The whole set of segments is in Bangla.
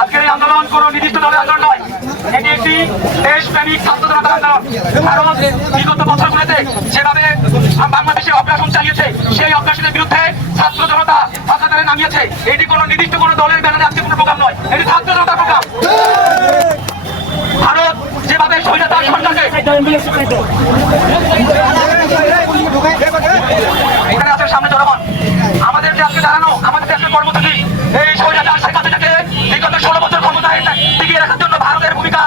আজকের এই আন্দোলন কোনো নির্দিষ্ট দলের আন্দোলন নয়, এটি একটি দেশপ্রেমিক ছাত্র জনতার আন্দোলন। কারণ বিগত বছরগুলোতে যেভাবে বাংলাদেশে অগ্রাসন চালিয়েছে, সেই অগ্রাসনের বিরুদ্ধে ছাত্র জনতা হাজারে নামিয়েছে। এটি কোনো নির্দিষ্ট কোনো দলের ব্যানারে আজকে কোনো প্রোগ্রাম নয়, এটি ছাত্র জনতার প্রোগ্রাম। ভারত যেভাবে স্বৈরাচার সরকারকে এখানে আছে সামনে জনগণ, আমাদের যে আজকে দাঁড়ানো, আমাদের দেশের কর্মসূচি এই স্বৈরাচার শেখ হাসিনাকে বিগত 16 বছর ক্ষমতায় টিকিয়ে রাখার জন্য ভারতের ভূমিকা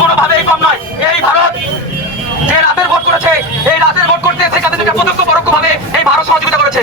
কোনোভাবেই কম নয়। এই ভারত যে রাতের ভোট করেছে, এই রাতের ভোট করতে শেখ হাসিনাকে প্রত্যক্ষ পরোক্ষভাবে এই ভারত সহযোগিতা করেছে।